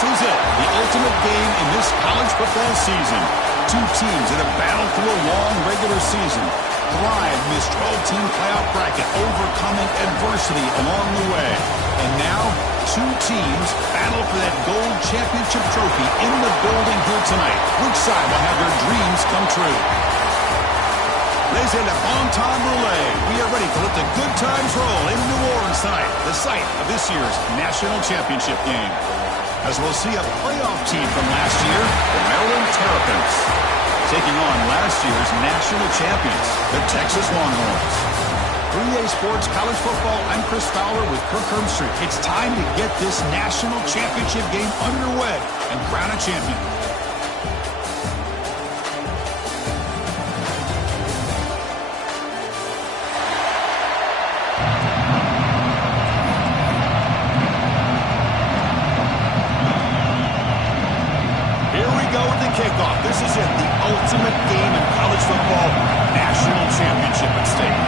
This is it, the ultimate game in this college football season. Two teams that have battled through a long regular season, thrived in this 12-team playoff bracket, overcoming adversity along the way. And now, two teams battle for that gold championship trophy in the building here tonight. Which side will have their dreams come true? Ladies and bon temps roulette. We are ready to let the good times roll in New Orleans tonight, the site of this year's national championship game. As we'll see a playoff team from last year, the Maryland Terrapins, taking on last year's national champions, the Texas Longhorns. 3A Sports College Football, I'm Chris Fowler with Kirk Herbstreit. It's time to get this national championship game underway and crown a champion. Kickoff. This is it, the ultimate game in college football, national championship at stake.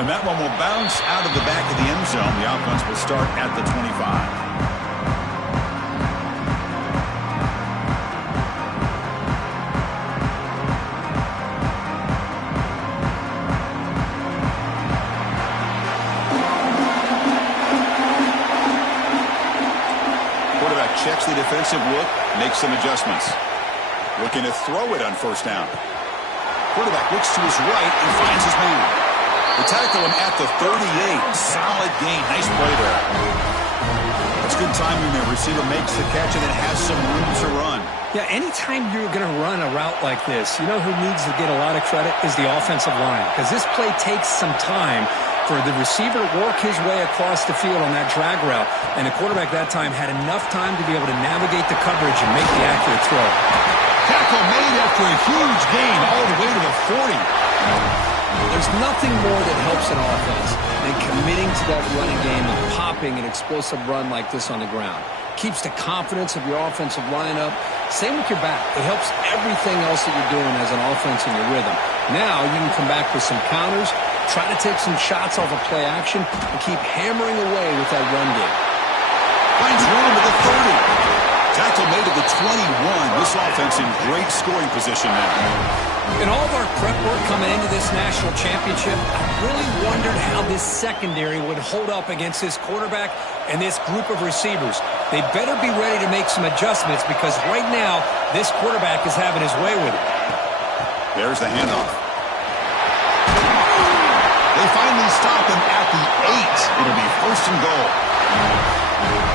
And that one will bounce out of the back of the end zone. The offense will start at the 25. Checks the defensive look, makes some adjustments. Looking to throw it on first down. Quarterback looks to his right and finds his man. They tackle him at the 38. Solid gain. Nice play there. That's good timing there. Receiver makes the catch and then has some room to run. Yeah, anytime you're going to run a route like this, you know who needs to get a lot of credit is the offensive line, because this play takes some time for the receiver to work his way across the field on that drag route, and the quarterback that time had enough time to be able to navigate the coverage and make the accurate throw. Tackle made after a huge gain all the way to the 40. There's nothing more that helps an offense than committing to that running game and popping an explosive run like this on the ground. Keeps the confidence of your offensive lineup. Same with your back. It helps everything else that you're doing as an offense in your rhythm. Now you can come back with some counters, try to take some shots off of play action, and keep hammering away with that run game. Finds room at the 30. Tackle made at the 21. This offense in great scoring position now. In all of our prep work coming into this national championship, I really wondered how this secondary would hold up against this quarterback and this group of receivers. They better be ready to make some adjustments, because right now, this quarterback is having his way with it. There's the handoff. They finally stop him at the 8. It'll be first and goal.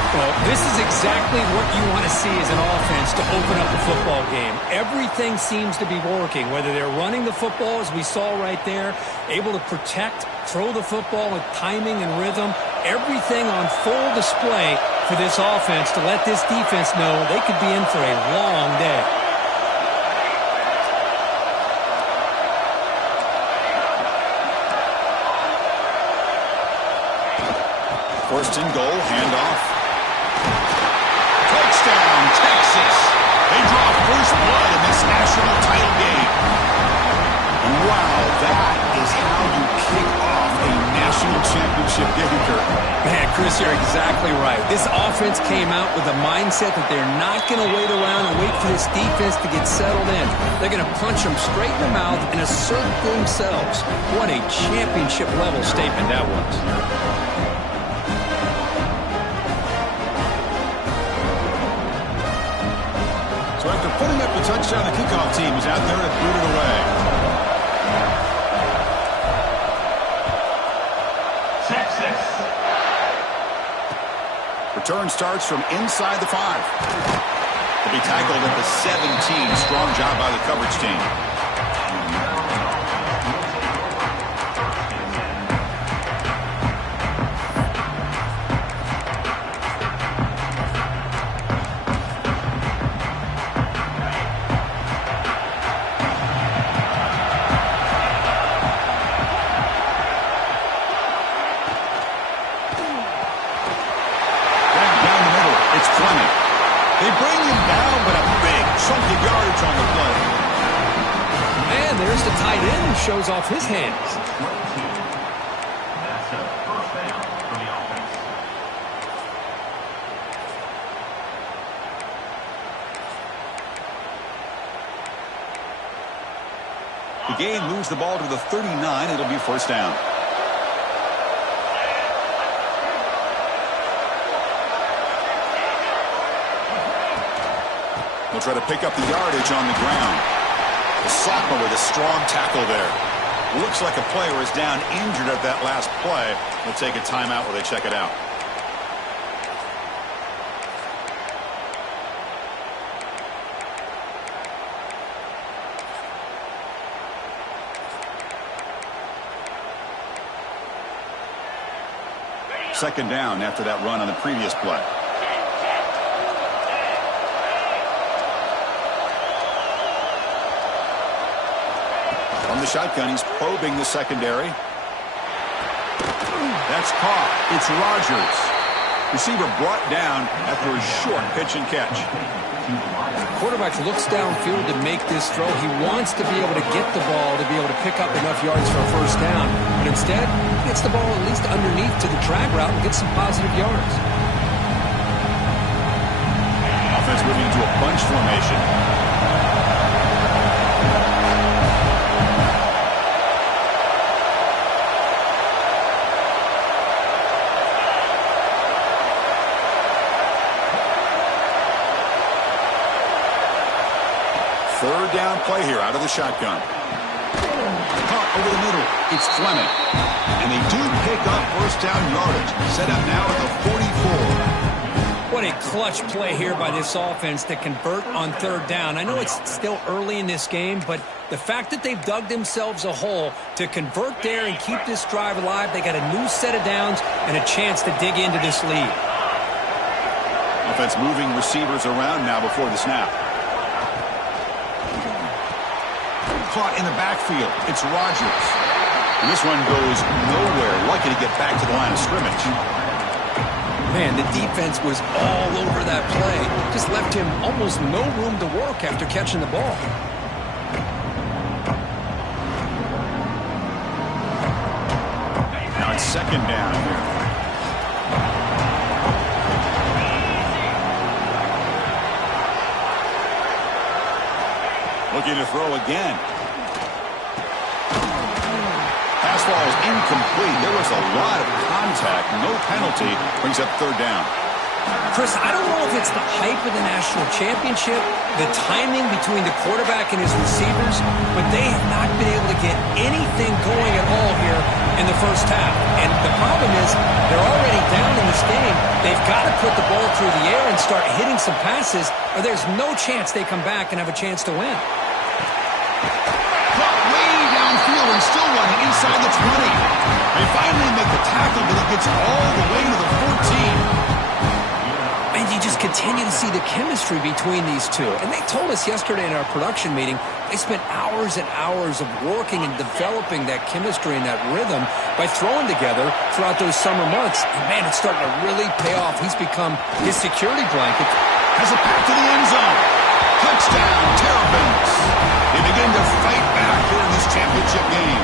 Well, this is exactly what you want to see as an offense to open up the football game. Everything seems to be working, whether they're running the football, as we saw right there, able to protect, throw the football with timing and rhythm, everything on full display for this offense to let this defense know they could be in for a long day. First and goal, handoff. Touchdown, Texas. They draw first blood in this national title game. Wow, that is how you kick off a national championship game, Kirk. Man, Chris, you're exactly right. This offense came out with a mindset that they're not going to wait around and wait for this defense to get settled in. They're going to punch them straight in the mouth and assert themselves. What a championship-level statement that was. So after putting up the touchdown, the kickoff team is out there to boot it away. Texas. Return starts from inside the 5. He'll be tackled at the 17. Strong job by the coverage team. They bring him down, but a big chunk of yards on the play. And there's the tight end who shows off his hands. gain moves the ball to the 39. It'll be first down. He'll try to pick up the yardage on the ground. The sophomore with a strong tackle there. Looks like a player is down injured at that last play. They'll take a timeout while they check it out. Second down after that run on the previous play. From the shotgun, he's probing the secondary. That's caught. It's Rodgers. Receiver brought down after a short pitch and catch. Quarterback looks downfield to make this throw. He wants to be able to get the ball to be able to pick up enough yards for a first down. But instead, he gets the ball at least underneath to the drag route and gets some positive yards. Offense moving into a bunch formation. Third down play here out of the shotgun. Caught over the middle. It's Fleming. And they do pick up first down yardage. Set up now at the 44. What a clutch play here by this offense to convert on third down. I know it's still early in this game, but the fact that they've dug themselves a hole to convert there and keep this drive alive, they got a new set of downs and a chance to dig into this lead. Offense moving receivers around now before the snap. Caught in the backfield. It's Rodgers. And this one goes nowhere. Lucky to get back to the line of scrimmage. Man, the defense was all over that play. Just left him almost no room to work after catching the ball. Now it's second down here. Looking to throw again. Pass ball is incomplete. There was a lot of contact. No penalty. Brings up third down. Chris, I don't know if it's the hype of the national championship, the timing between the quarterback and his receivers, but they have not been able to get anything going at all here in the first half. And the problem is they're already down in this game. They've got to put the ball through the air and start hitting some passes, or there's no chance they come back and have a chance to win. Downfield and still running inside the 20. They finally make the tackle, but it gets all the way to the 14. And you just continue to see the chemistry between these two. And they told us yesterday in our production meeting, they spent hours and hours of working and developing that chemistry and that rhythm by throwing together throughout those summer months. And man, it's starting to really pay off. He's become his security blanket. Has it back to the end zone. Touchdown, Terrapins. They begin to fight back here in this championship game.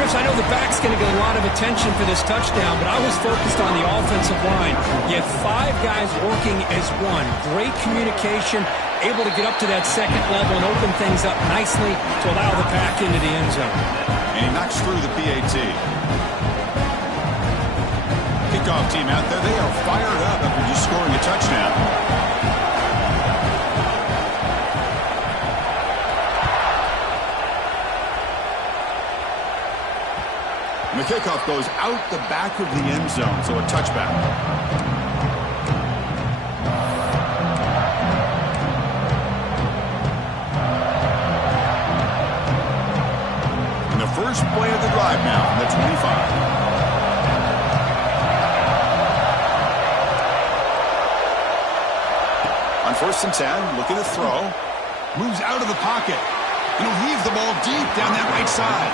Chris, I know the back's going to get a lot of attention for this touchdown, but I was focused on the offensive line. You have five guys working as one. Great communication, able to get up to that second level and open things up nicely to allow the pack into the end zone. And he knocks through the PAT. Kickoff team out there, they are fired up after just scoring a touchdown. And the kickoff goes out the back of the end zone, so a touchback. And the first play of the drive now from the 25. On 1st and 10, looking to throw. Moves out of the pocket. He'll heave the ball deep down that right side.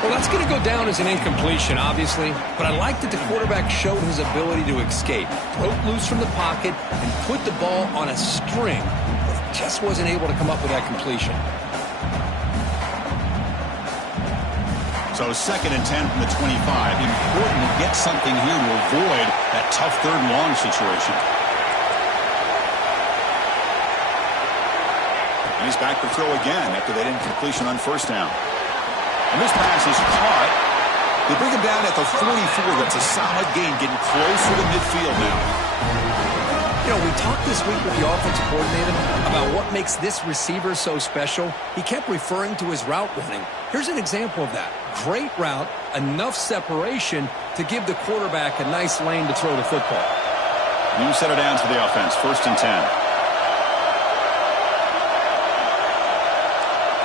Well, that's going to go down as an incompletion, obviously, but I like that the quarterback showed his ability to escape, broke loose from the pocket, and put the ball on a string, but just wasn't able to come up with that completion. So 2nd and 10 from the 25. Important to get something here to avoid that tough third and long situation. And he's back to throw again after that incompletion on first down. And this pass is caught. They bring him down at the 44. That's a solid gain, getting closer to midfield now. You know, we talked this week with the offensive coordinator about what makes this receiver so special. He kept referring to his route running. Here's an example of that. Great route, enough separation to give the quarterback a nice lane to throw the football. New set of downs for the offense, 1st and 10.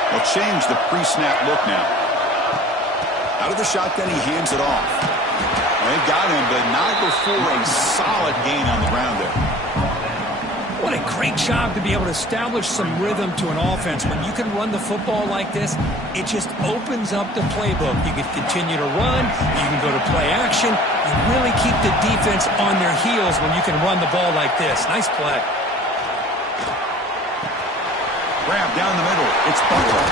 They'll change the pre-snap look now. Out of the shotgun, he hands it off. They got him, but not before a solid gain on the ground there. What a great job to be able to establish some rhythm to an offense. When you can run the football like this, it just opens up the playbook. You can continue to run. You can go to play action. You really keep the defense on their heels when you can run the ball like this. Nice play. Grab down the middle. It's Butler.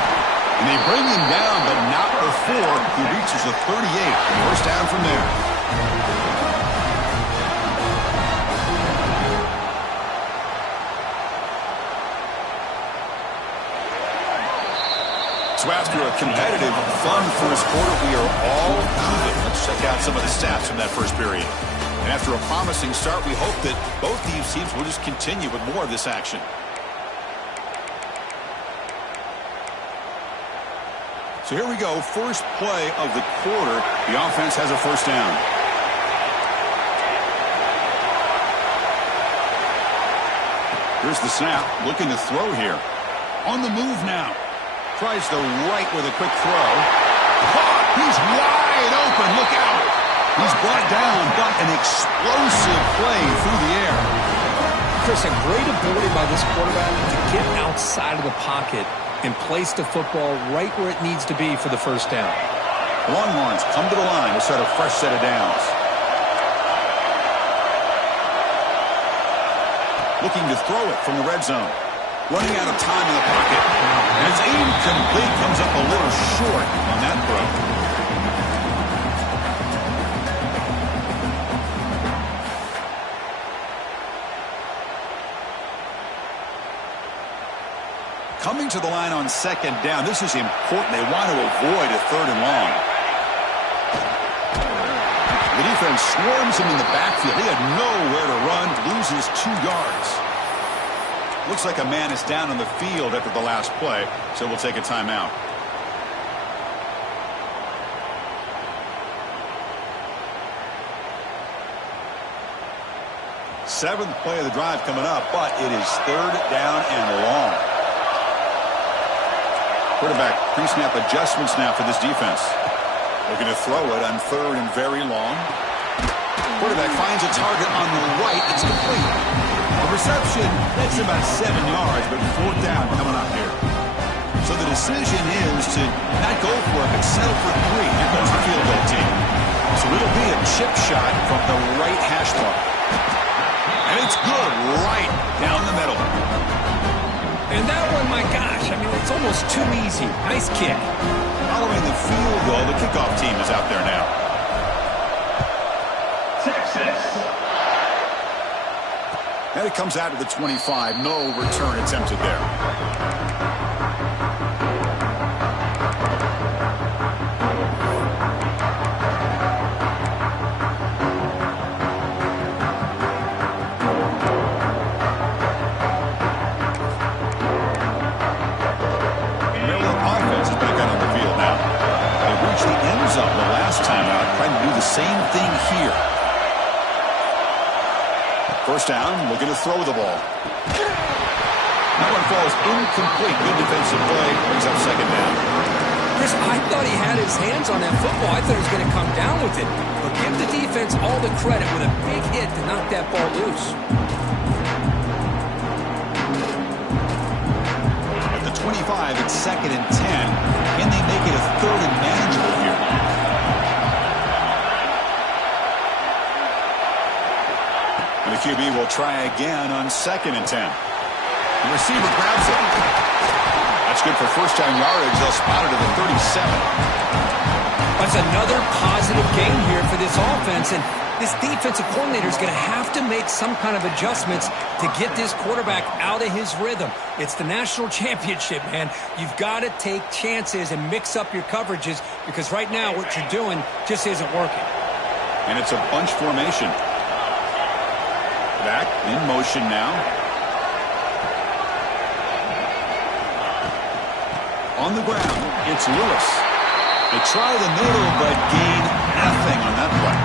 And they bring him down, but not before he reaches the 38. First down from there. So after a competitive, fun first quarter, we are all even. Let's check out some of the stats from that first period. And after a promising start, we hope that both these teams will just continue with more of this action. So here we go, first play of the quarter. The offense has a first down. Here's the snap, looking to throw here. On the move now. Tries the right with a quick throw. Caught! He's wide open. Look out! He's brought down, but an explosive play through the air. Chris, a great ability by this quarterback to get outside of the pocket and place the football right where it needs to be for the first down. Longhorns come to the line to start a fresh set of downs. Looking to throw it from the red zone. Running out of time in the pocket. And it's incomplete. Comes up a little short on that throw. Coming to the line on second down. This is important. They want to avoid a 3rd and long. The defense swarms him in the backfield. He had nowhere to run. Loses 2 yards. Looks like a man is down on the field after the last play, so we'll take a timeout. Seventh play of the drive coming up, but it is 3rd down and long. Quarterback pre-snap adjustments now for this defense. Looking to throw it on 3rd and very long. Quarterback finds a target on the right. It's complete. The reception, that's about 7 yards, but 4th down coming up here. So the decision is to not go for it, but settle for 3. Here goes the field goal team. So it'll be a chip shot from the right hash mark. And it's good right down the middle. And that one, my gosh, I mean, it's almost too easy. Nice kick. Following the field goal, the kickoff team is out there now. And it comes out to the 25. No return attempted there. Maryland offense is back out on the field now. They reached the end zone the last time out, trying to do the same thing here. First down, looking to throw the ball. That one falls incomplete. Good defensive play. Brings up second down. Chris, I thought he had his hands on that football. I thought he was going to come down with it. But give the defense all the credit with a big hit to knock that ball loose. At the 25, it's 2nd and 10. Can they make it a 3rd and manageable here? And the QB will try again on 2nd and 10. The receiver grabs it. That's good for first down yardage. They'll spot it at the 37. That's another positive gain here for this offense, and this defensive coordinator is going to have to make some kind of adjustments to get this quarterback out of his rhythm. It's the national championship, man. You've got to take chances and mix up your coverages because right now what you're doing just isn't working. And it's a bunch formation. Back in motion now. On the ground, it's Lewis. They try the middle, but gain nothing on that play.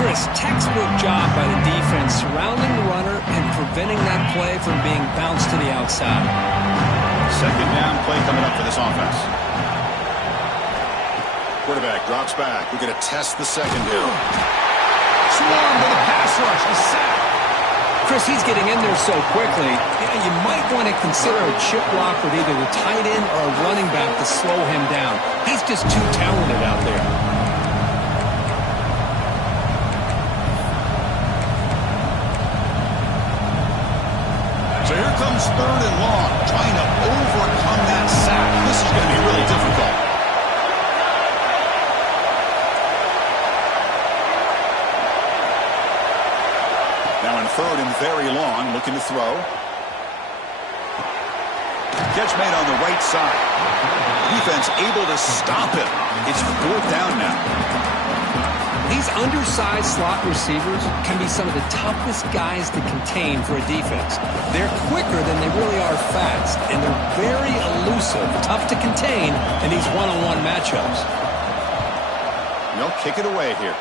Chris, textbook job by the defense surrounding the runner and preventing that play from being bounced to the outside. Second down play coming up for this offense. Quarterback drops back. We're going to test the secondary. Swarmed with a pass rush. A sack. Chris, he's getting in there so quickly. Yeah, you might want to consider a chip block with either the tight end or a running back to slow him down. He's just too talented out there. So here comes third and long, trying to overcome that sack. This is going to be really difficult. Now in third and very long, looking to throw. Catch made on the right side. Defense able to stop him. It's fourth down now. These undersized slot receivers can be some of the toughest guys to contain for a defense. They're quicker than they really are fast, and they're very elusive, tough to contain in these one-on-one matchups. They'll kick it away here.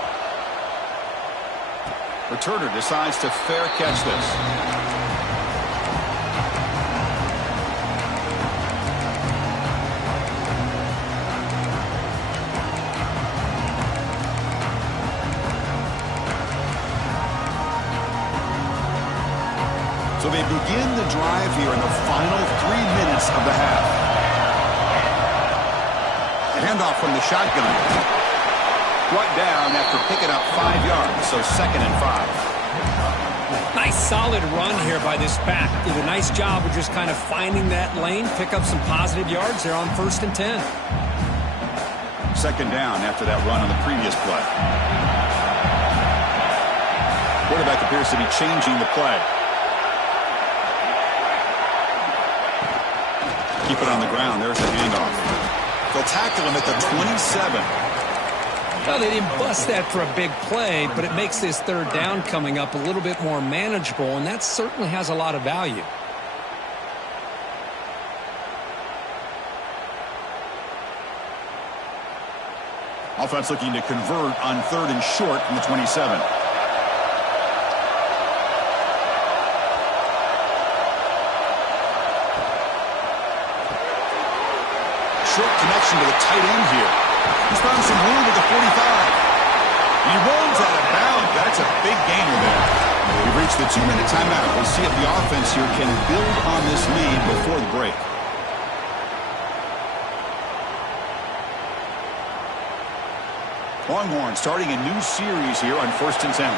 Returner decides to fair catch this. So they begin the drive here in the final 3 minutes of the half. A handoff from the shotgun. Brought down after picking up 5 yards, so 2nd and 5. Nice solid run here by this back. Did a nice job of just kind of finding that lane, pick up some positive yards there on 1st and 10. 2nd down after that run on the previous play. Quarterback appears to be changing the play. Keep it on the ground. There's the handoff. They'll tackle him at the 27. Well, they didn't bust that for a big play, but it makes this 3rd down coming up a little bit more manageable, and that certainly has a lot of value. Offense looking to convert on 3rd and short from the 27. Short connection to the tight end here. He's found some room at the 45. He rolls out of bounds. That's a big gainer there. We've reached the 2-minute timeout. We'll see if the offense here can build on this lead before the break. Longhorn starting a new series here on 1st and 10.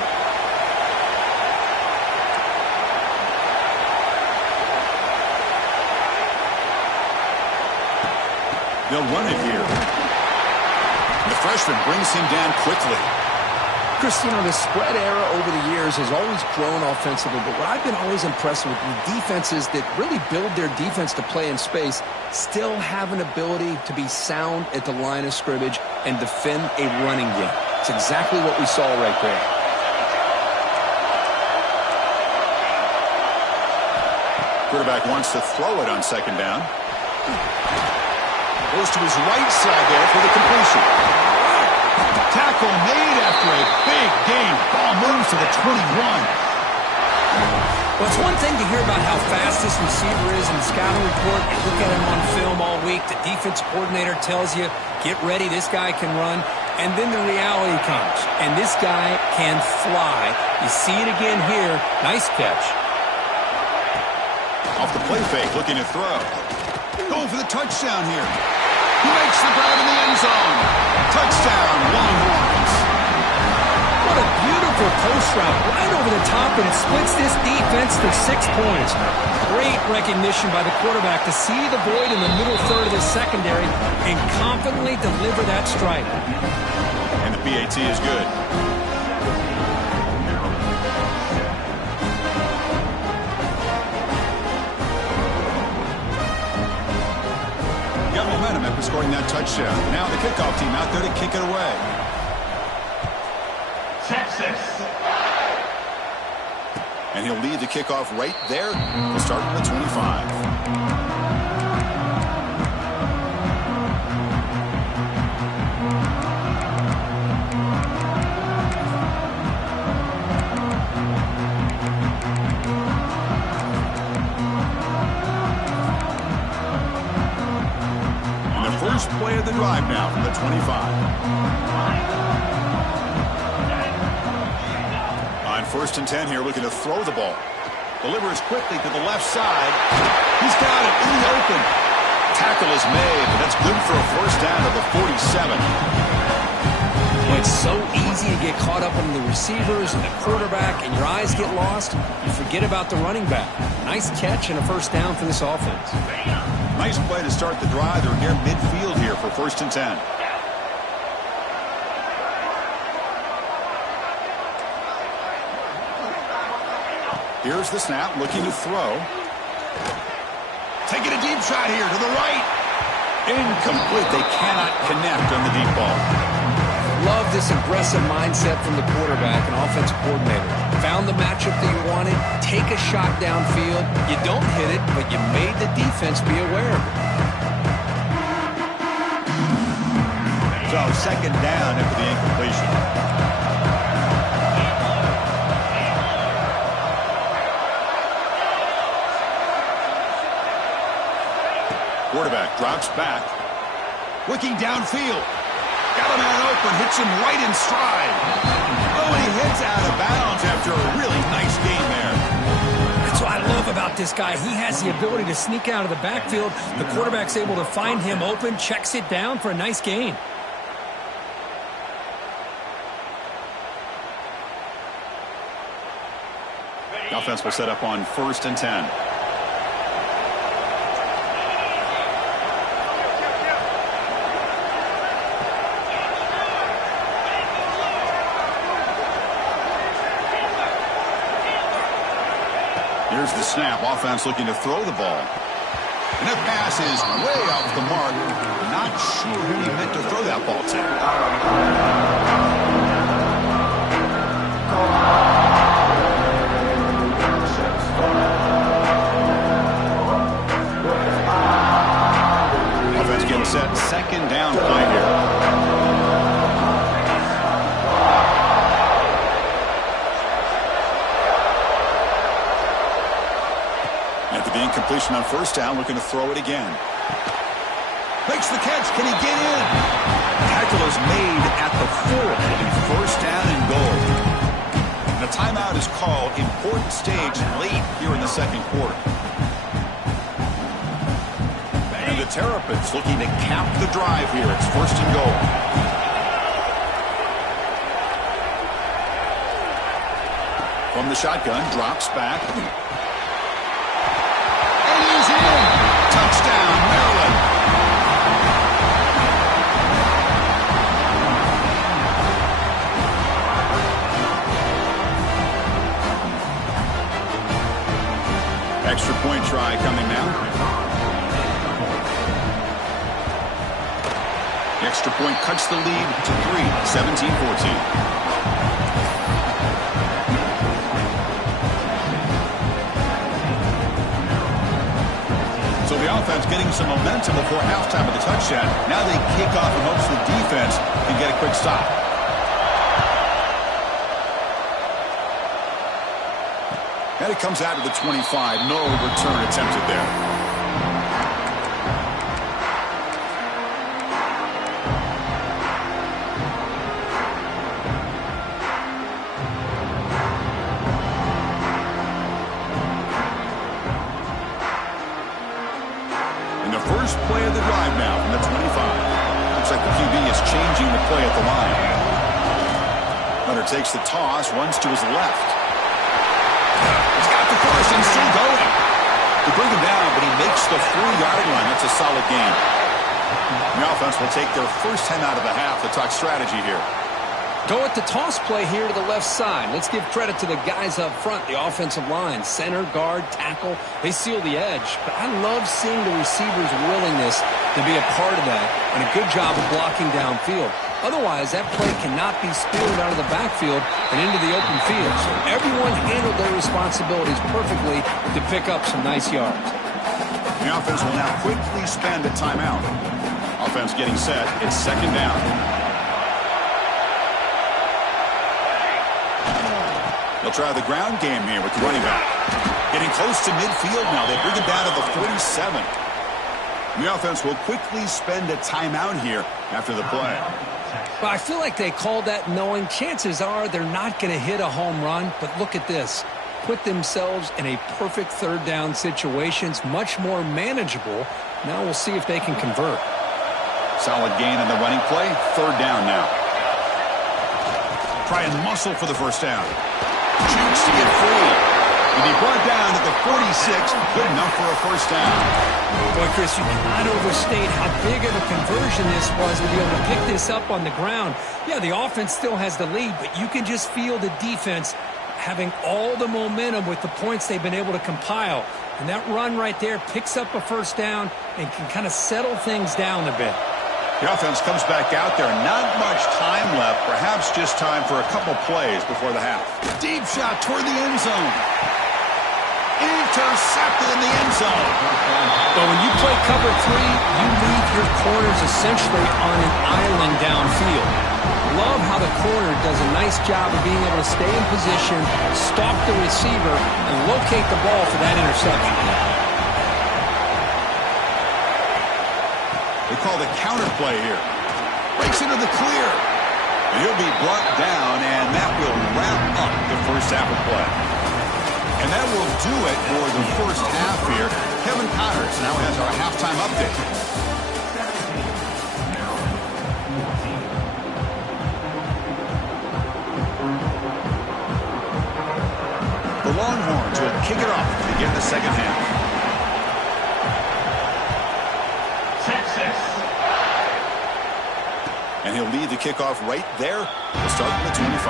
They'll run it here. The freshman brings him down quickly. Chris, you know, the spread era over the years has always grown offensively, but what I've been always impressed with the defenses that really build their defense to play in space still have an ability to be sound at the line of scrimmage and defend a running game. It's exactly what we saw right there. Quarterback wants to throw it on 2nd down. Goes to his right side there for the completion. Tackle made after a big gain. Ball moves to the 21. Well, it's one thing to hear about how fast this receiver is in the scouting report. You look at him on film all week. The defense coordinator tells you, get ready, this guy can run. And then the reality comes, and this guy can fly. You see it again here. Nice catch. Off the play fake, looking to throw. Going for the touchdown here. He makes the grab in the end zone. Touchdown, Longhorns. What a beautiful post route right over the top, and it splits this defense for 6 points. Great recognition by the quarterback to see the void in the middle third of the secondary and confidently deliver that strike. And the PAT is good. in scoring that touchdown. Now the kickoff team out there to kick it away. Texas. And he'll lead the kickoff right there. We'll start from the 25. First play of the drive now from the 25. On 1st and 10 here, looking to throw the ball. Delivers quickly to the left side. He's got it in the open. Tackle is made, but that's good for a first down at the 47. Well, it's so easy to get caught up in the receivers and the quarterback, and your eyes get lost. You forget about the running back. Nice catch and a first down for this offense. Nice play to start the drive. They're near midfield here for 1st and 10. Here's the snap, looking to throw. Taking a deep shot here to the right. Incomplete. They cannot connect on the deep ball. Love this aggressive mindset from the quarterback and offensive coordinator. Found the matchup that you wanted. Take a shot downfield. You don't hit it, but you made the defense be aware of it. So 2nd down after the incompletion. Quarterback drops back. Looking downfield. Got a man open, hits him right in stride. Oh, and he hits out of bounds after a really nice game there. That's what I love about this guy. He has the ability to sneak out of the backfield. The quarterback's able to find him open, checks it down for a nice gain. The offense will set up on 1st and 10. Here's the snap. Offense looking to throw the ball. And that pass is way off the mark. Not sure who he meant to throw that ball to. Offense getting set. 2nd down play here. The incompletion on 1st down, looking to throw it again. Makes the catch. Can he get in? Tackle is made at the 4. It'll be 1st down and goal. And a timeout is called. Important stage late here in the 2nd quarter. And the Terrapins looking to cap the drive here. It's 1st and goal. From the shotgun, drops back. Touchdown, Maryland. Extra point try coming now. The extra point cuts the lead to 3, 17-14. So the offense getting some momentum before halftime of the touchdown. Now they kick off in hopes the defense can get a quick stop. And it comes out of the 25. No return attempted there. First play of the drive now from the 25. Looks like the QB is changing the play at the line. Hunter takes the toss, runs to his left. He's got the first and still going. They bring him down, but he makes the 4-yard line. That's a solid game. The offense will take their first 10 out of the half to talk strategy here. Go with the toss play here to the left side. Let's give credit to the guys up front, the offensive line, center, guard, tackle. They seal the edge. But I love seeing the receivers' willingness to be a part of that and a good job of blocking downfield. Otherwise, that play cannot be spilled out of the backfield and into the open field. So everyone handled their responsibilities perfectly to pick up some nice yards. The offense will now quickly spend a timeout. Offense getting set. It's second down. They'll try the ground game here with the running back. Getting close to midfield now. They bring it down to the 47. The offense will quickly spend a timeout here after the play. Well, I feel like they called that knowing chances are they're not going to hit a home run. But look at this. Put themselves in a perfect third down situation. It's much more manageable. Now we'll see if they can convert. Solid gain in the running play. Third down now. Try and muscle for the first down. Shoots to get free. And he brought down at the 46. Good enough for a first down. Boy, Chris, you cannot overstate how big of a conversion this was to be able to pick this up on the ground. Yeah, the offense still has the lead, but you can just feel the defense having all the momentum with the points they've been able to compile. And that run right there picks up a first down and can kind of settle things down a bit. The offense comes back out there. Not much time left. Perhaps just time for a couple plays before the half. Deep shot toward the end zone. Intercepted in the end zone. But when you play cover three, you leave your corners essentially on an island downfield. Love how the corner does a nice job of being able to stay in position, stalk the receiver, and locate the ball for that interception. They call the counter play here. Breaks into the clear. And he'll be brought down, and that will wrap up the first half of play. And that will do it for the first half here. Kevin Connors now has our halftime update. The Longhorns will kick it off to begin the second half. And he'll lead the kickoff right there. We'll start from the 25.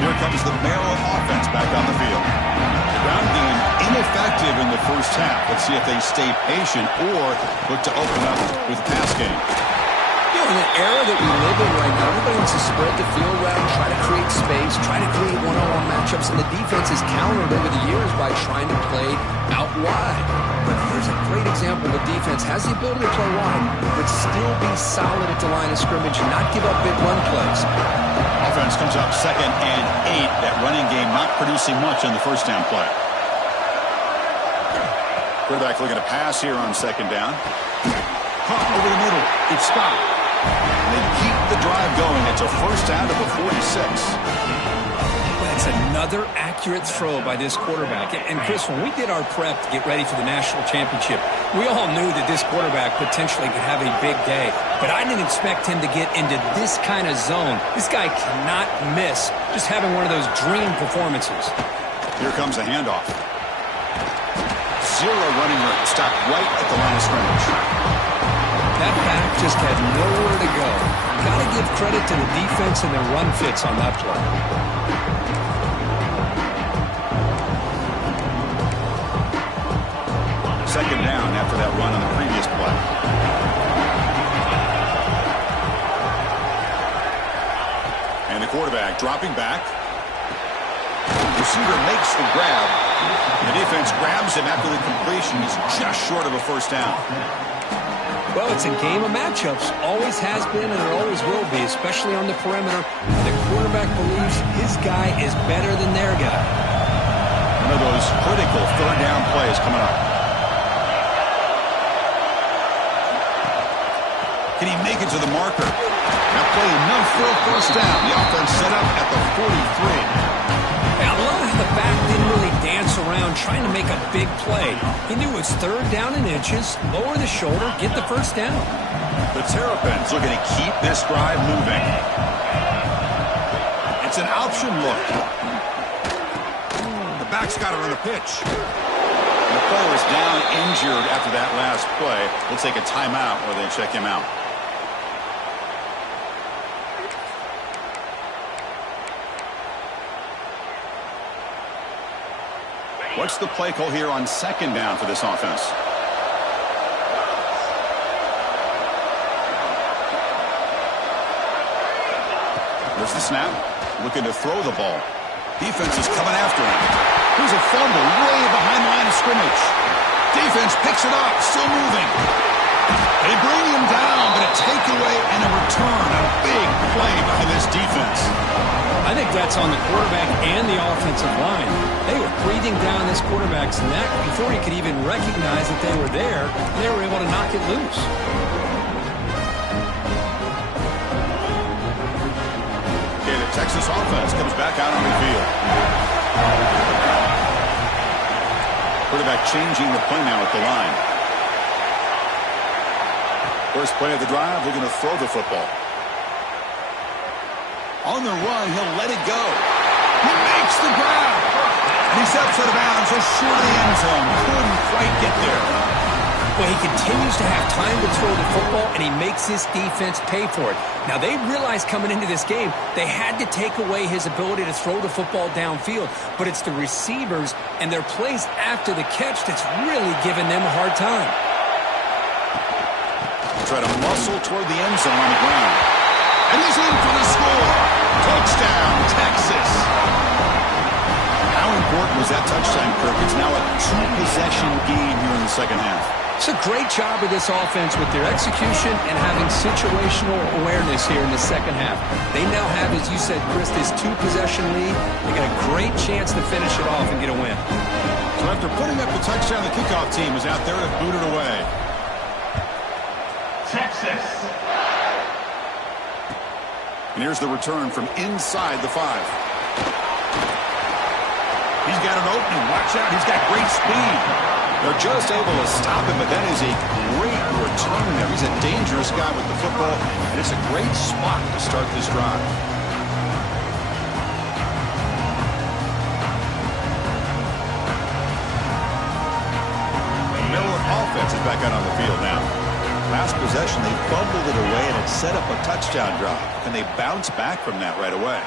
Here comes the Maryland offense back on the field. The ground game ineffective in the first half. Let's see if they stay patient or look to open up with the pass game. In the era that we live in right now, everybody wants to spread the field around, try to create space, try to create one-on-one matchups, and the defense is countered over the years by trying to play out wide. But here's a great example of a defense has the ability to play wide, but still be solid at the line of scrimmage and not give up big run plays. Offense comes up 2nd and 8. That running game not producing much on the first down play. Quarterback looking to pass here on 2nd down. Caught over the middle. It's stopped. They keep the drive going. It's a first down to the 46. That's another accurate throw by this quarterback. And Chris, when we did our prep to get ready for the national championship, we all knew that this quarterback potentially could have a big day. But I didn't expect him to get into this kind of zone. This guy cannot miss just having one of those dream performances. Here comes a handoff. Zero running room. Stopped right at the line of scrimmage. That back just had nowhere to go. Got to give credit to the defense and their run fits on that play. Second down after that run on the previous play. And the quarterback dropping back. Receiver makes the grab. The defense grabs him after the completion. He's just short of a first down. Well, it's a game of matchups. Always has been and it always will be, especially on the perimeter. The quarterback believes his guy is better than their guy. One of those critical third down plays coming up. Can he make it to the marker? That play enough for a first down. The offense set up at the 43. I love how the back didn't really dance looks around trying to make a big play. He knew it's third down and inches, lower the shoulder, get the first down. The Terrapins looking to keep this drive moving. It's an option look. The back's got it on the pitch. The player was down injured after that last play. We'll take a timeout or they check him out. What's the play call here on second down for this offense? There's the snap. Looking to throw the ball. Defense is coming after him. Here's a fumble way behind the line of scrimmage. Defense picks it up, still moving. They bring him down, but a takeaway and a return. A big play by this defense. I think that's on the quarterback and the offensive line. They were breathing down this quarterback's neck before he could even recognize that they were there, and they were able to knock it loose. Okay, the Texas offense comes back out on the field. Quarterback changing the play now at the line. First play of the drive, they're going to throw the football. On the run, he'll let it go. He makes the grab. And he steps out of bounds just short of the end zone. Couldn't quite get there. Well, he continues to have time to throw the football, and he makes his defense pay for it. Now, they realized coming into this game, they had to take away his ability to throw the football downfield. But it's the receivers and their plays after the catch that's really giving them a hard time. Try to muscle toward the end zone on the ground. And he's in for the score. Touchdown, Texas. How important was that touchdown, Kirk? It's now a two-possession game here in the second half. It's a great job of this offense with their execution and having situational awareness here in the second half. They now have, as you said, Chris, this two-possession lead. They got a great chance to finish it off and get a win. So after putting up the touchdown, the kickoff team is out there to boot it away. Texas. And here's the return from inside the 5. He's got an opening. Watch out. He's got great speed. They're just able to stop him, but that is a great return there. He's a dangerous guy with the football, and it's a great spot to start this drive. The Miller offense is back out on the field now. Last possession, they fumbled it away, and it set up a touchdown drive. And they bounce back from that right away.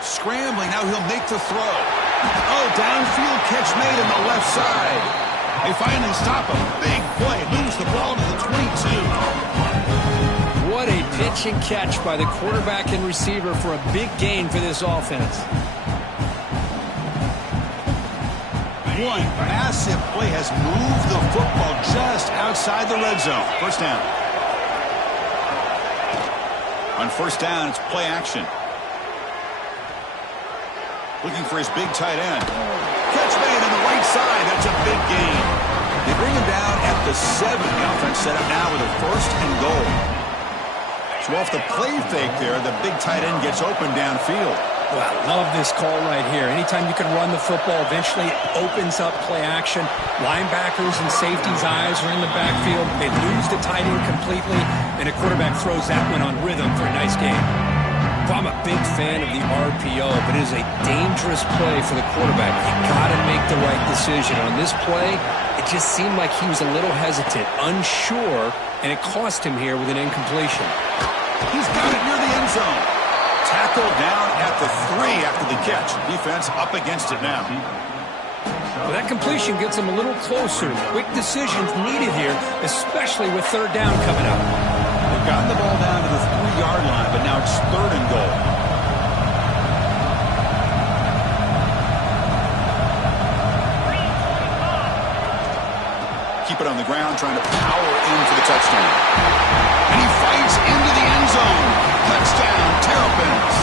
Scrambling, now he'll make the throw. Oh, downfield catch made on the left side. They finally stop him. Big play, moves the ball to the 22. What a pitch and catch by the quarterback and receiver for a big gain for this offense. One massive play has moved the football just outside the red zone. First down. On first down, it's play action. Looking for his big tight end. Catch made on the right side. That's a big gain. They bring him down at the 7. The offense set up now with a first and goal. So off the play fake there, the big tight end gets open downfield. Well, I love this call right here. Anytime you can run the football, eventually it opens up play action. Linebackers and safeties' eyes are in the backfield. They lose the tight end completely, and a quarterback throws that one on rhythm for a nice game. Well, I'm a big fan of the RPO, but it is a dangerous play for the quarterback. You got to make the right decision. On this play, it just seemed like he was a little hesitant, unsure, and it cost him here with an incompletion. He's got it near the end zone. Tackled down at the 3 after the catch. Defense up against it now. Well, that completion gets him a little closer. Quick decisions needed here, especially with third down coming up. They've gotten the ball down to the 3-yard line, but now it's third and goal. Keep it on the ground, trying to power in for the touchdown. And he fights into the end zone. Touchdown, Terrapins.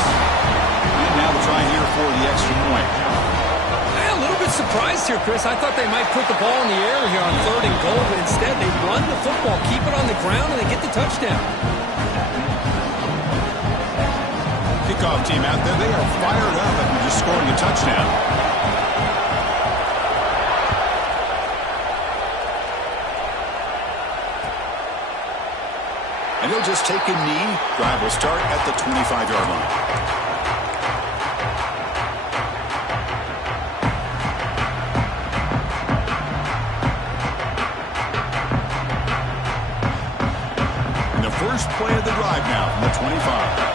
And now the try here for the extra point. A little bit surprised here, Chris. I thought they might put the ball in the air here on third and goal, but instead they run the football, keep it on the ground, and they get the touchdown. Kickoff team out there, they are fired up after just scoring a touchdown. And he'll just take a knee. Drive will start at the 25-yard line. And the first play of the drive now from the 25.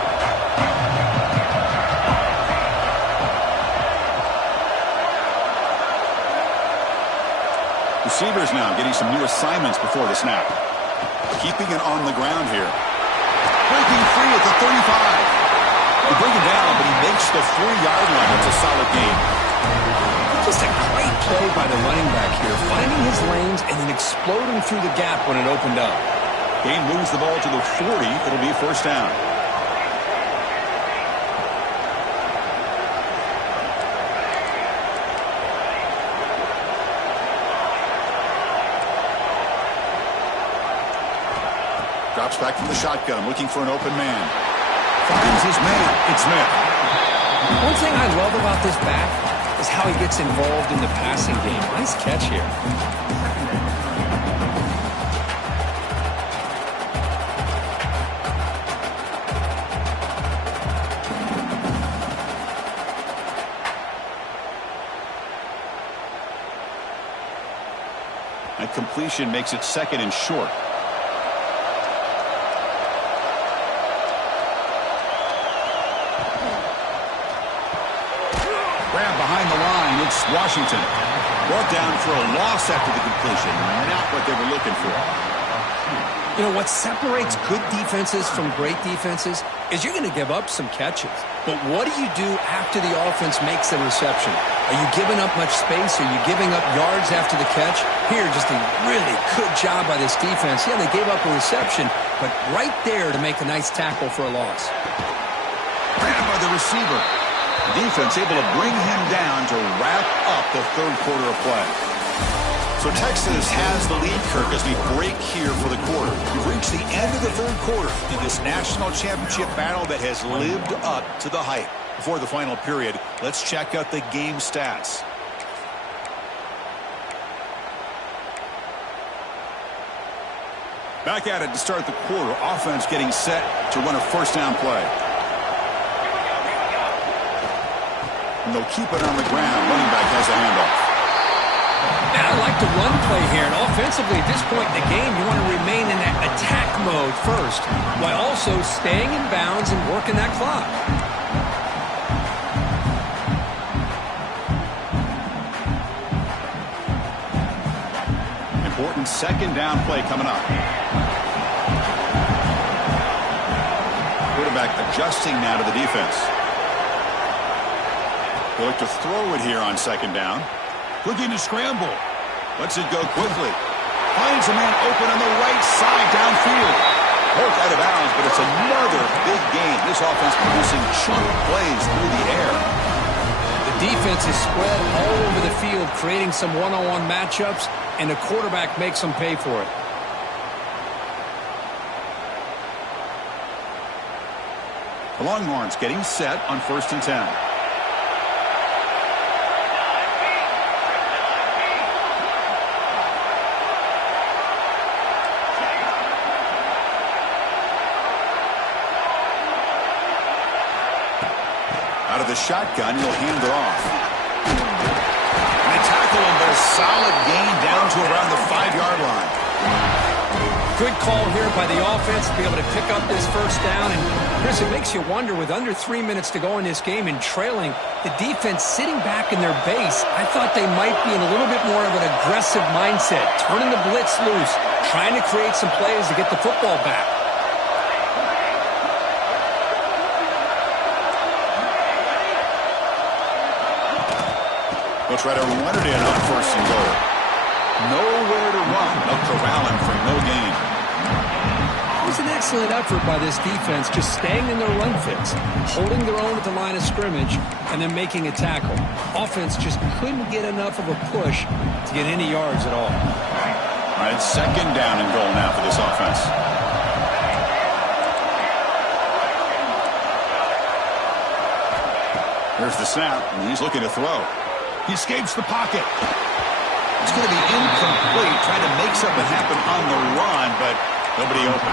Receivers now getting some new assignments before the snap. Keeping it on the ground here. Breaking free at the 35. They bring him down, but he makes the 4-yard line. That's a solid gain. Just a great play by the running back here, finding his lanes and then exploding through the gap when it opened up. Gain moves the ball to the 40. It'll be first down. Drops back from the shotgun, looking for an open man. Finds his man. It's Smith. One thing I love about this back is how he gets involved in the passing game. Nice catch here. That completion makes it second and short. Behind the line, it's Washington. Brought down for a loss after the completion. Not what they were looking for. You know, what separates good defenses from great defenses is you're going to give up some catches. But what do you do after the offense makes a reception? Are you giving up much space? Are you giving up yards after the catch? Here, just a really good job by this defense. Yeah, they gave up a reception, but right there to make a nice tackle for a loss. Grabbed by the receiver. Defense able to bring him down to wrap up the third quarter of play. So Texas has the lead, Kirk, as we break here for the quarter. We've reached the end of the third quarter in this national championship battle that has lived up to the hype. Before the final period, let's check out the game stats. Back at it to start the quarter. Offense getting set to run a first down play. And they'll keep it on the ground. Running back has a handoff. And I like the run play here. And offensively, at this point in the game, you want to remain in that attack mode first, while also staying in bounds and working that clock. Important second down play coming up. Quarterback adjusting now to the defense. They look to throw it here on second down. Looking to scramble. Lets it go quickly. Finds a man open on the right side downfield. Both out of bounds, but it's another big game. This offense producing chunk plays through the air. The defense is spread all over the field, creating some one-on-one matchups, and the quarterback makes them pay for it. The Longhorns getting set on 1st and 10. Out of the shotgun, he'll hand it off. And they tackle him, but a solid gain down to around the 5-yard line. Good call here by the offense to be able to pick up this first down. And Chris, it makes you wonder, with under 3 minutes to go in this game and trailing, the defense sitting back in their base, I thought they might be in a little bit more of an aggressive mindset, turning the blitz loose, trying to create some plays to get the football back. They'll try to run it in on 1st and goal. Nowhere to run. They'll corral him for no gain. It was an excellent effort by this defense, just staying in their run fits, holding their own at the line of scrimmage, and then making a tackle. Offense just couldn't get enough of a push to get any yards at all. All right, second down and goal now for this offense. There's the snap, and he's looking to throw. He escapes the pocket. It's going to be incomplete, trying to make something happen on the run, but nobody open.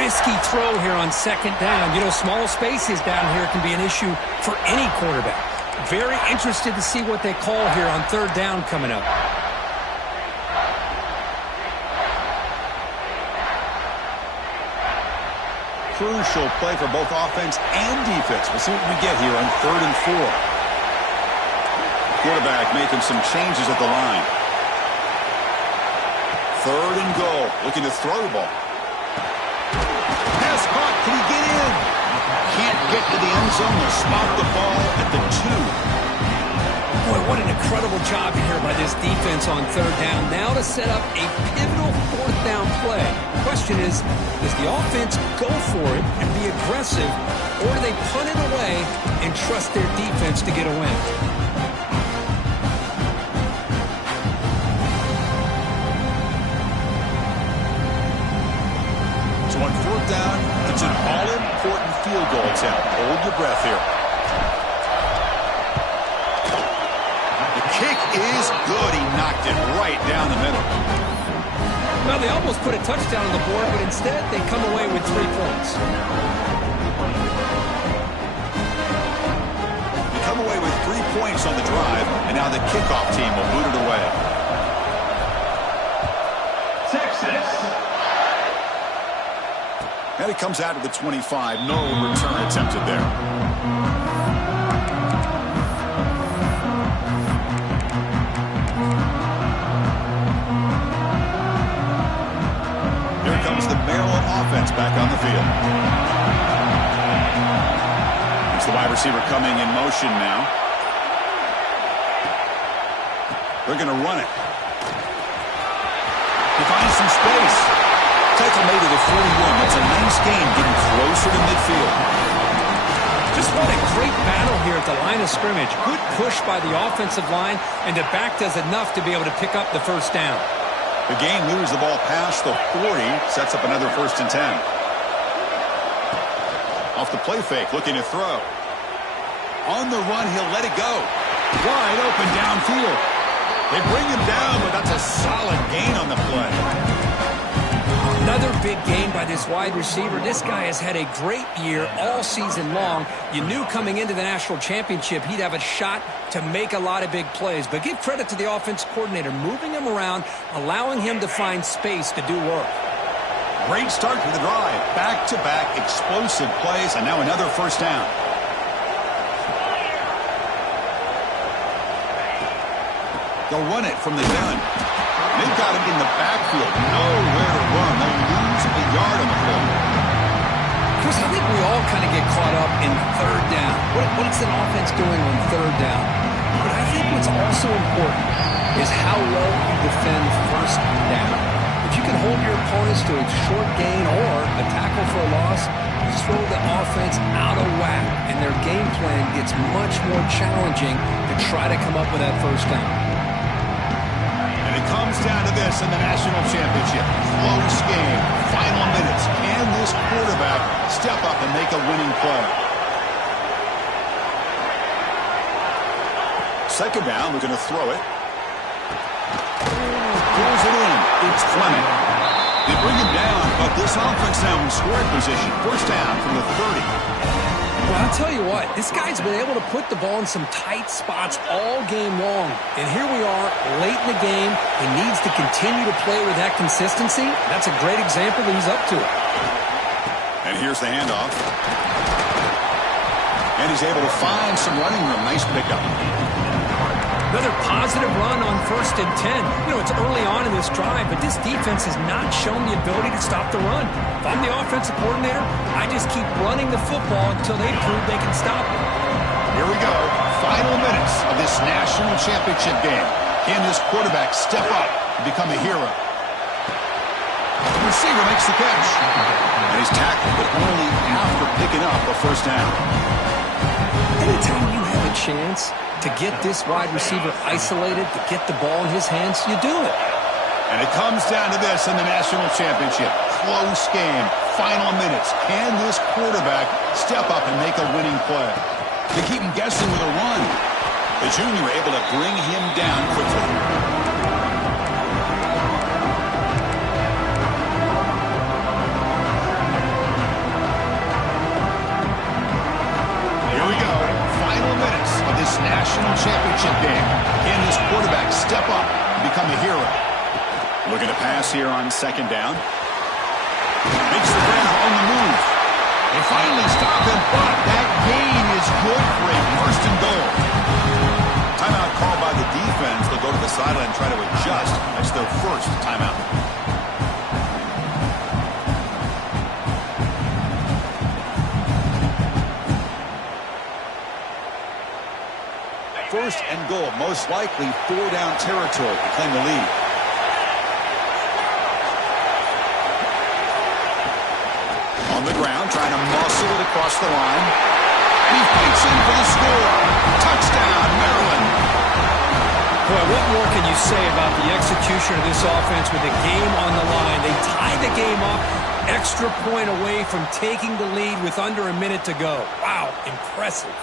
risky throw here on second down. You know, small spaces down here can be an issue for any quarterback. Very interested to see what they call here on third down coming up. Crucial play for both offense and defense. We'll see what we get here on 3rd and 4. Quarterback making some changes at the line. 3rd and goal. Looking to throw the ball. Pass caught. Can he get in? Can't get to the end zone. They'll spot the ball at the 2. Boy, what an incredible job here by this defense on third down. Now to set up a pivotal 4th down play. The question is, does the offense go for it and be aggressive, or do they punt it away and trust their defense to get a win? So on 4th down, it's an all-important field goal attempt. Hold your breath here. Kick is good. He knocked it right down the middle. Well, they almost put a touchdown on the board, but instead they come away with 3 points. They come away with 3 points on the drive, and now the kickoff team will boot it away. Texas. And it comes out of the 25. No return attempted there. Offense back on the field. It's the wide receiver coming in motion now. They're going to run it. He finds some space. Tackle made to the 41. That's a nice game, getting closer to midfield. Just what a great battle here at the line of scrimmage. Good push by the offensive line, and the back does enough to be able to pick up the first down. The game moves the ball past the 40, sets up another 1st and 10. Off the play fake, looking to throw. On the run, he'll let it go. Wide open downfield. They bring him down, but that's a solid gain on the play. Another big game by this wide receiver. This guy has had a great year all season long. You knew coming into the national championship he'd have a shot to make a lot of big plays. But give credit to the offense coordinator, moving him around, allowing him to find space to do work. Great start to the drive. Back-to-back explosive plays, and now another 1st down. They'll run it from the gun. They've got him in the backfield. Nowhere to run. They'll lose a yard on the play. Chris, I think we all kind of get caught up in 3rd down. What's an offense doing on 3rd down? But I think what's also important is how well you defend 1st down. If you can hold your opponents to a short gain or a tackle for a loss, you throw the offense out of whack, and their game plan gets much more challenging to try to come up with that 1st down. And it comes down to this in the national championship. Close game. Final minutes. Can this quarterback step up and make a winning play? 2nd down. We're going to throw it. Pulls it in. It's Fleming. They bring him down, but this offense now in scoring position. 1st down from the 30. Well, I'll tell you what, this guy's been able to put the ball in some tight spots all game long. And here we are, late in the game. He needs to continue to play with that consistency. That's a great example that he's up to it. And here's the handoff. And he's able to find some running room. Nice pickup. Another positive run on 1st and 10. You know, it's early on in this drive, but this defense has not shown the ability to stop the run. If I'm the offensive coordinator, I just keep running the football until they prove they can stop it. Here we go. Final minutes of this national championship game. Can this quarterback step up and become a hero? The receiver makes the catch. And he's tackled, but only after picking up a 1st down. Anytime you have a chance to get this wide receiver isolated, to get the ball in his hands, you do it. And it comes down to this in the national championship. Close game. Final minutes. Can this quarterback step up and make a winning play? They keep him guessing with a run. The junior able to bring him down quickly. national championship game. Can this quarterback step up and become a hero? Looking to pass here on second down. Makes the ground on the move. They finally stop him, but that gain is good for a first and goal. Timeout called by the defense. They'll go to the sideline and try to adjust. That's their first timeout. First and goal, most likely 4-down territory to claim the lead. On the ground, trying to muscle it across the line. He fights in for the score. Touchdown, Maryland. Boy, what more can you say about the execution of this offense with the game on the line? They tie the game up, extra point away from taking the lead with under a minute to go. Wow, impressive.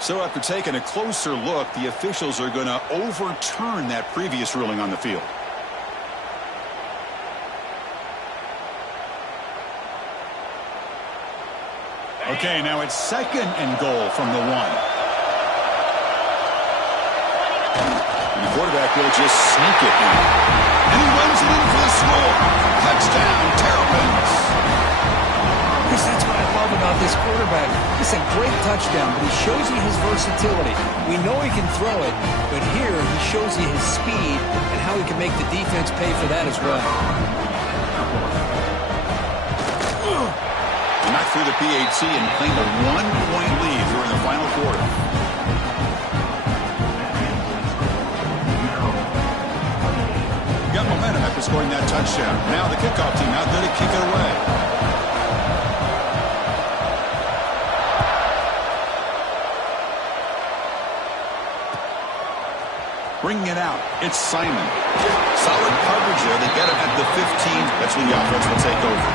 So after taking a closer look, the officials are going to overturn that previous ruling on the field. Okay, now it's second and goal from the 1. And the quarterback will just sneak it in. And he runs it in for the score. Touchdown, Terrapins. Chris, that's what I love about this quarterback. It's a great touchdown, but he shows you his versatility. We know he can throw it, but here he shows you his speed and how he can make the defense pay for that as well. Not through the PAT and claimed a 1-point lead during the final quarter. Got momentum after scoring that touchdown. Now the kickoff team out there to kick it away. Bringing it out, it's Simon. Solid coverage there. They get it at the 15. That's when the offense will take over.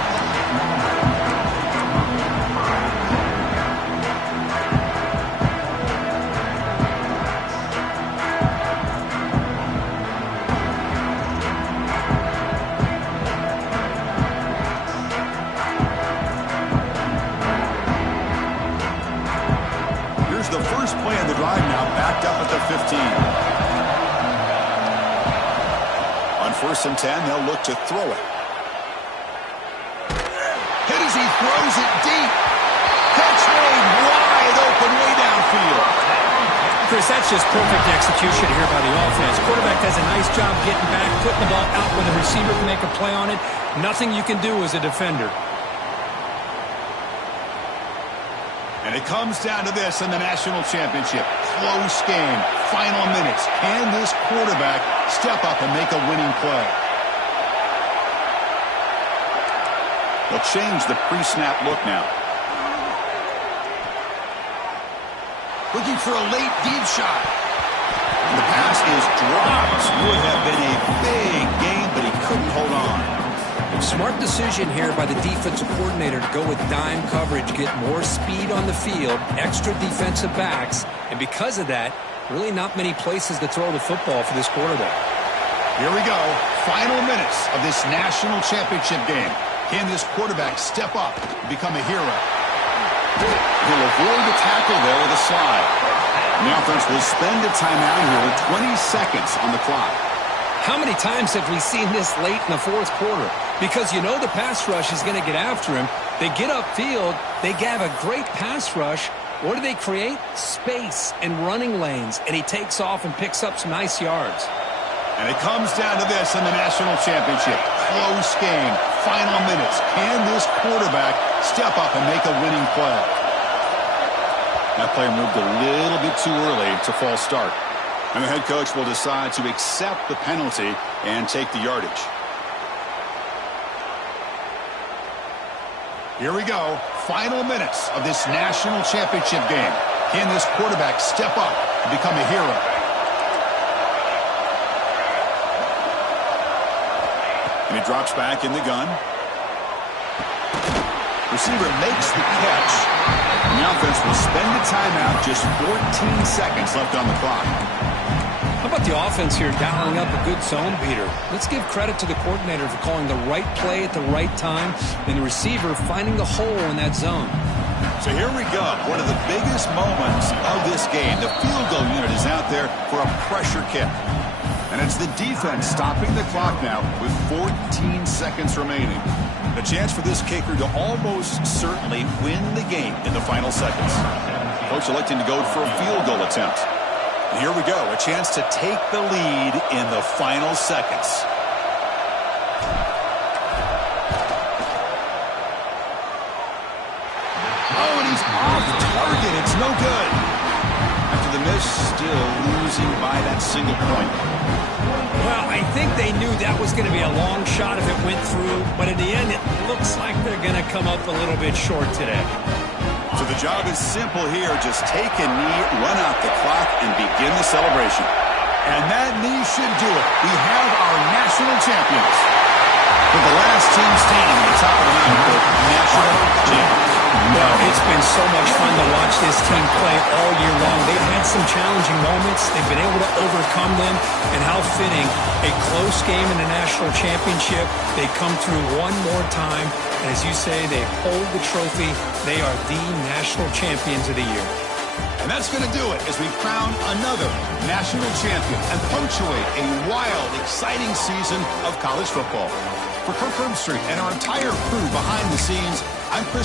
Here's the first play of the drive now, backed up at the 15. On 1st and 10, they'll look to throw it. Hit as he throws it deep. Catch made wide open way downfield. Chris, that's just perfect execution here by the offense. Quarterback does a nice job getting back, putting the ball out where the receiver can make a play on it. Nothing you can do as a defender. And it comes down to this in the national championship. Close game. Final minutes. Can this quarterback step up and make a winning play? They'll change the pre-snap look now. Looking for a late deep shot. And the pass is dropped. Would have been a big game, but he couldn't hold on. Smart decision here by the defensive coordinator to go with dime coverage, get more speed on the field, extra defensive backs, and because of that, really not many places to throw the football for this quarterback. Here we go. Final minutes of this national championship game. Can this quarterback step up and become a hero? He'll avoid the tackle there with a slide. And the offense will spend a timeout here with 20 seconds on the clock. How many times have we seen this late in the 4th quarter? Because you know the pass rush is going to get after him. They get upfield. They have a great pass rush. What do they create? Space and running lanes. And he takes off and picks up some nice yards. And it comes down to this in the national championship. Close game. Final minutes. Can this quarterback step up and make a winning play? That player moved a little bit too early to false start. And the head coach will decide to accept the penalty and take the yardage. Here we go. Final minutes of this national championship game. Can this quarterback step up and become a hero? And he drops back in the gun. Receiver makes the catch. And the offense will spend a timeout. Just 14 seconds left on the clock. How about the offense here dialing up a good zone beater? Let's give credit to the coordinator for calling the right play at the right time and the receiver finding the hole in that zone. So here we go. One of the biggest moments of this game. The field goal unit is out there for a pressure kick. And it's the defense stopping the clock now with 14 seconds remaining. A chance for this kicker to almost certainly win the game in the final seconds. Coach electing to go for a field goal attempt. And here we go. A chance to take the lead in the final seconds. Oh, and he's off target. It's no good. After the miss, still losing by that single point. Well, I think they knew that was going to be a long shot if it went through, but in the end, it looks like they're going to come up a little bit short today. So the job is simple here. Just take a knee, run out the clock, and begin the celebration. And that knee should do it. We have our national champions. With the last team standing at the top of the mountain, the national champions. Well, it's been so much fun to watch this team play all year long. They've had some challenging moments. They've been able to overcome them. And how fitting, a close game in the national championship. They come through one more time. And as you say, they hold the trophy. They are the national champions of the year. And that's going to do it as we crown another national champion and punctuate a wild, exciting season of college football. For Kirk Herbstreit and our entire crew behind the scenes, I'm Chris